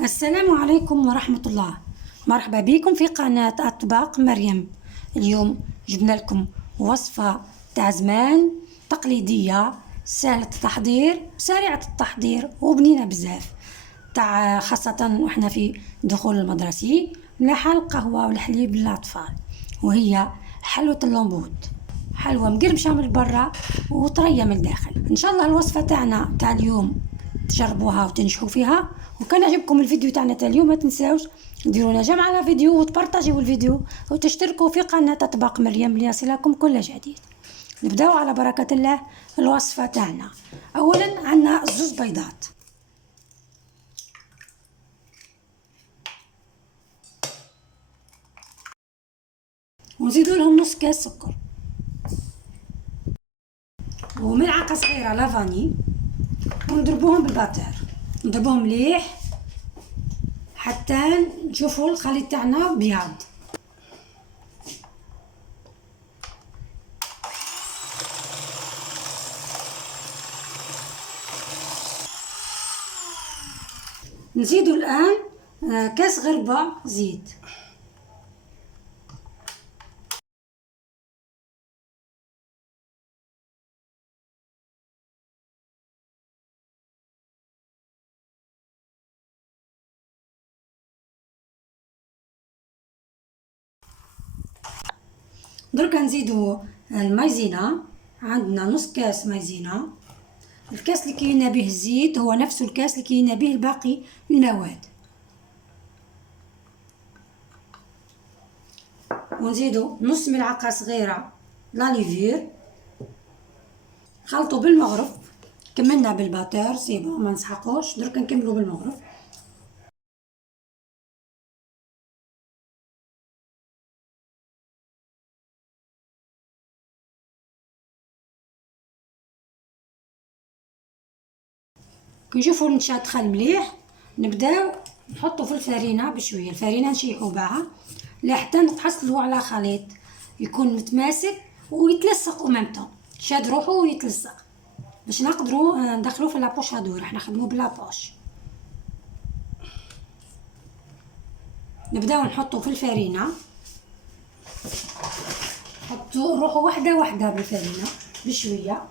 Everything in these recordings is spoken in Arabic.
السلام عليكم ورحمة الله. مرحبا بكم في قناة أطباق مريم. اليوم جبنا لكم وصفة تاع زمان تقليدية سهلة التحضير سريعة التحضير وبنينة بزاف، تاع خاصة وإحنا في دخول المدرسي ملاحة القهوة والحليب للأطفال، وهي حلوة اللمبود، حلوة مقرمشة من برا وطرية من الداخل. إن شاء الله الوصفة تاعنا تاع اليوم تجربوها وتنجحوا فيها. وكان عجبكم الفيديو تاعنا تاع اليوم ما تنساوش ديروا لنا جمع على فيديو وتبارطاجيو الفيديو وتشتركوا في قناة أطباق مريم ليصلكم كل جديد. نبداو على بركة الله الوصفة تاعنا. أولا عندنا زوز بيضات، ونزيدوا لهم نص كاس سكر وملعقة صغيرة لافاني، ونضربوهم بالباتر، نضربوهم مليح حتى نشوفوا الخليط تاعنا بيض. نزيدوا الآن كاس غربة زيت، دركا نزيدوا المايزينا، عندنا نص كاس مايزينا. الكاس اللي كاين به الزيت هو نفس الكاس اللي كاين به الباقي المواد. ونزيدوا نص ملعقة صغيرة لاليفير، خلطوا بالمغرف. كملنا بالباتر سيبو ما نسحقوش، دركا نكملوا بالمغرف. كي نشوفوا النشا دخل مليح نبداو نحطو في الفرينه بشويه، الفرينه نشيحو بها لحتى نحصلوا على خليط يكون متماسك ويتلصق وممتو شاد روحو ويتلصق باش نقدروا ندخلوه في لابوش هادو. راح نخدمو بلابوش. نبداو نحطو في الفرينه، نحطو روحو وحده وحده بالفرينه بشويه.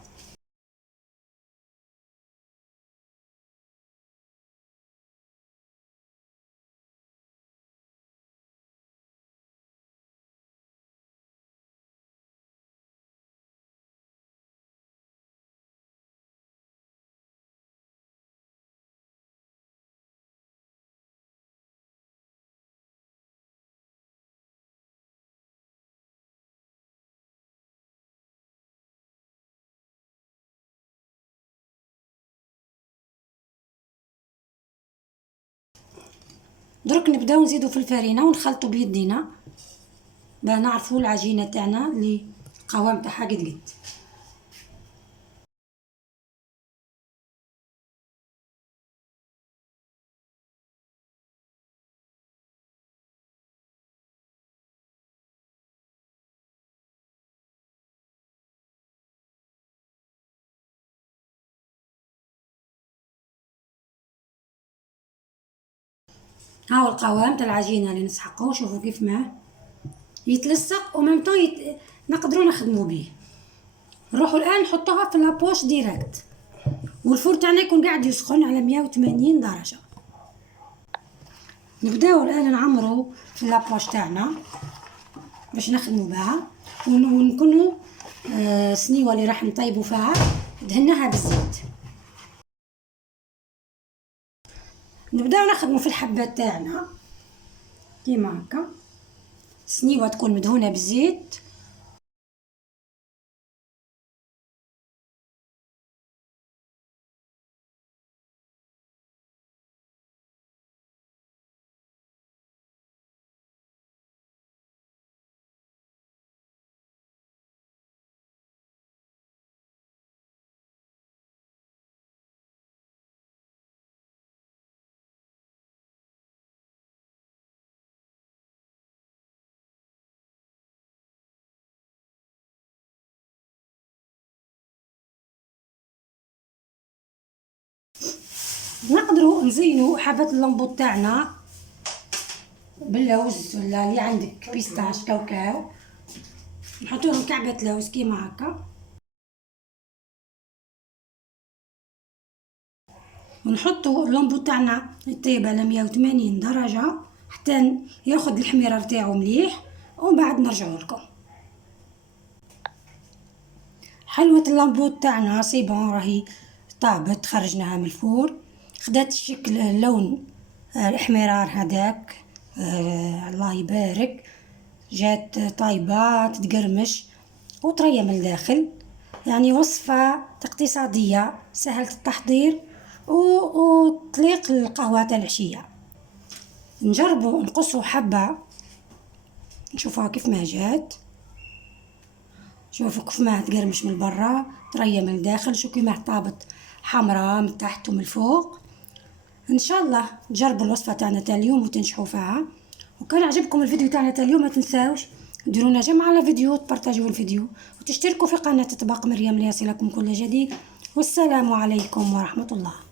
درك نبداو نزيدو في الفرينه ونخلطو بيدينا باه نعرفوا العجينه تاعنا اللي القوام تاعها قد قد. هاو القوام تاع العجينه اللي نسحقوه، شوفوا كيف ما يتلصق وممتو نقدروا نخدموا به. نروحوا الان نحطوها في لابوش ديريكت، والفور تاعنا يكون قاعد يسخن على 180 درجه. نبداو الان نعمروا في لابوش تاعنا باش نخدموا بها، ونكونوا سنيوه اللي راح نطيبوا فيها دهناها بالزيت. نبداو نخدموا في الحبات تاعنا كيما هكا، سنيوه تكون مدهونه بالزيت. نقدروا نزينوا حبات اللمبو تاعنا باللوز ولا اللي عندك بيستاش كاوكاو، نحطوا لهم كعبة لوز كيما هكا، ونحطوا اللمبو تاعنا يطيب على 180 درجة حتى ياخد الحميرة تاعو مليح، ومن بعد نرجعوا لكم. حلوة اللمبو تاعنا سي بون راهي طابت، خرجناها من الفور، خدات الشكل اللون الاحمرار هذاك، الله يبارك، جات طايبة تتقرمش وطرية من الداخل. يعني وصفة اقتصادية سهلة التحضير وتليق القهوة تاع العشية. نجربوا نقصوا حبة نشوفوها كيف ما جات، شوفوا كيف ما تقرمش من برا طرية من الداخل، شوفوا كيف ما طابت حمراء من تحت ومن الفوق. ان شاء الله تجربوا الوصفة تاعنا تاع اليوم وتنجحوا فيها. وكان عجبكم الفيديو تاعنا تاع اليوم ما تنساوش ديرونا جمع على فيديو، تبارطاجيو الفيديو وتشتركوا في قناة اطباق مريم ليصلكم كل جديد. والسلام عليكم ورحمة الله.